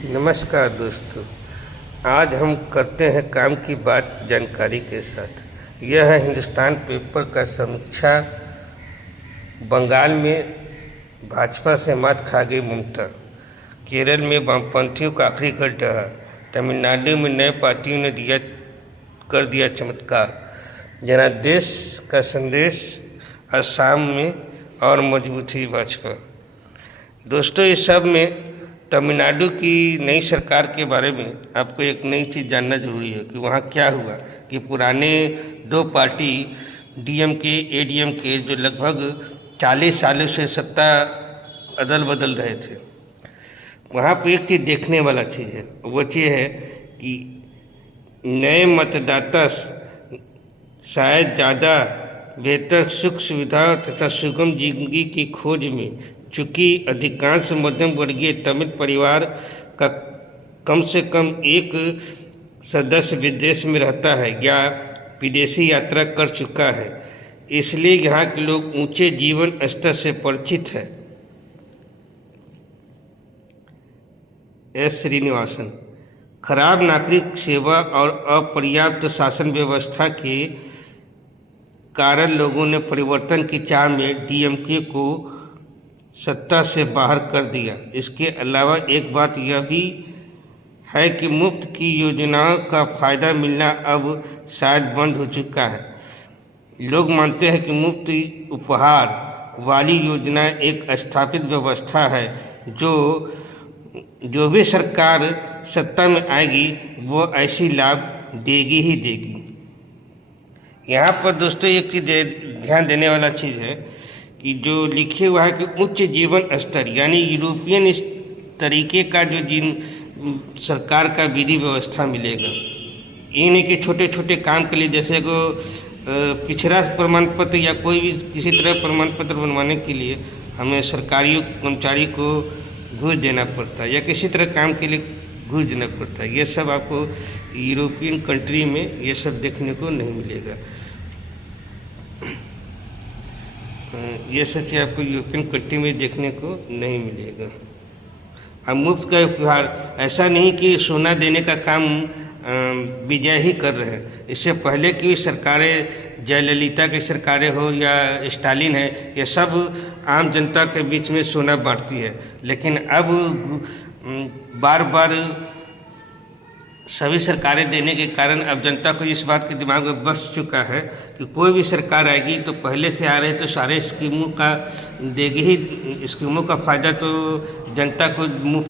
नमस्कार दोस्तों। आज हम करते हैं काम की बात जानकारी के साथ। यह है हिंदुस्तान पेपर का समीक्षा। बंगाल में भाजपा से मात खा गई ममता। केरल में वामपंथियों का आखिरी गड्ढा। तमिलनाडु में नए पार्टियों ने कर दिया चमत्कार। जनादेश का संदेश। असम में और मजबूत हुई भाजपा। दोस्तों, इस सब में तमिलनाडु की नई सरकार के बारे में आपको एक नई चीज़ जानना जरूरी है कि वहाँ क्या हुआ कि पुराने दो पार्टी डीएमके एडीएमके जो लगभग 40 सालों से सत्ता अदल बदल रहे थे, वहाँ पर एक चीज़ देखने वाला चीज़ है। वो चीज़ है कि नए मतदाता शायद ज़्यादा बेहतर सुख सुविधा तथा सुगम जिंदगी की खोज में, चूँकि अधिकांश मध्यम वर्गीय तमिल परिवार का कम से कम एक सदस्य विदेश में रहता है या विदेशी यात्रा कर चुका है, इसलिए यहाँ के लोग ऊंचे जीवन स्तर से परिचित है। एस श्रीनिवासन। खराब नागरिक सेवा और अपर्याप्त शासन व्यवस्था के कारण लोगों ने परिवर्तन की चाह में डीएमके को सत्ता से बाहर कर दिया। इसके अलावा एक बात यह भी है कि मुफ्त की योजनाओं का फायदा मिलना अब शायद बंद हो चुका है। लोग मानते हैं कि मुफ्त उपहार वाली योजना एक स्थापित व्यवस्था है जो भी सरकार सत्ता में आएगी वो ऐसी लाभ देगी ही देगी। यहाँ पर दोस्तों एक चीज़ ध्यान देने वाला चीज़ है कि जो लिखे हुआ है कि उच्च जीवन स्तर, यानी यूरोपियन इस तरीके का जो सरकार का विधि व्यवस्था मिलेगा। ये नहीं कि छोटे छोटे काम के लिए, जैसे को पिछड़ा प्रमाण पत्र या कोई भी किसी तरह प्रमाण पत्र बनवाने के लिए हमें सरकारी कर्मचारी को घूस देना पड़ता है या किसी तरह काम के लिए घूस देना पड़ता है। ये सब आपको यूरोपियन कंट्री में ये सब देखने को नहीं मिलेगा। ये सब चीज़ आपको यूरोपियन कंट्री में देखने को नहीं मिलेगा। अब मुफ्त का उपहार, ऐसा नहीं कि सोना देने का काम विजय ही कर रहे हैं। इससे पहले की सरकारें, जयललिता की सरकारें हो या स्टालिन है, ये सब आम जनता के बीच में सोना बांटती है। लेकिन अब बार बार सभी सरकारें देने के कारण अब जनता को इस बात के दिमाग में बस चुका है कि कोई भी सरकार आएगी तो पहले से आ रहे तो सारे स्कीमों का देगी ही। स्कीमों का फ़ायदा तो जनता को मुफ्त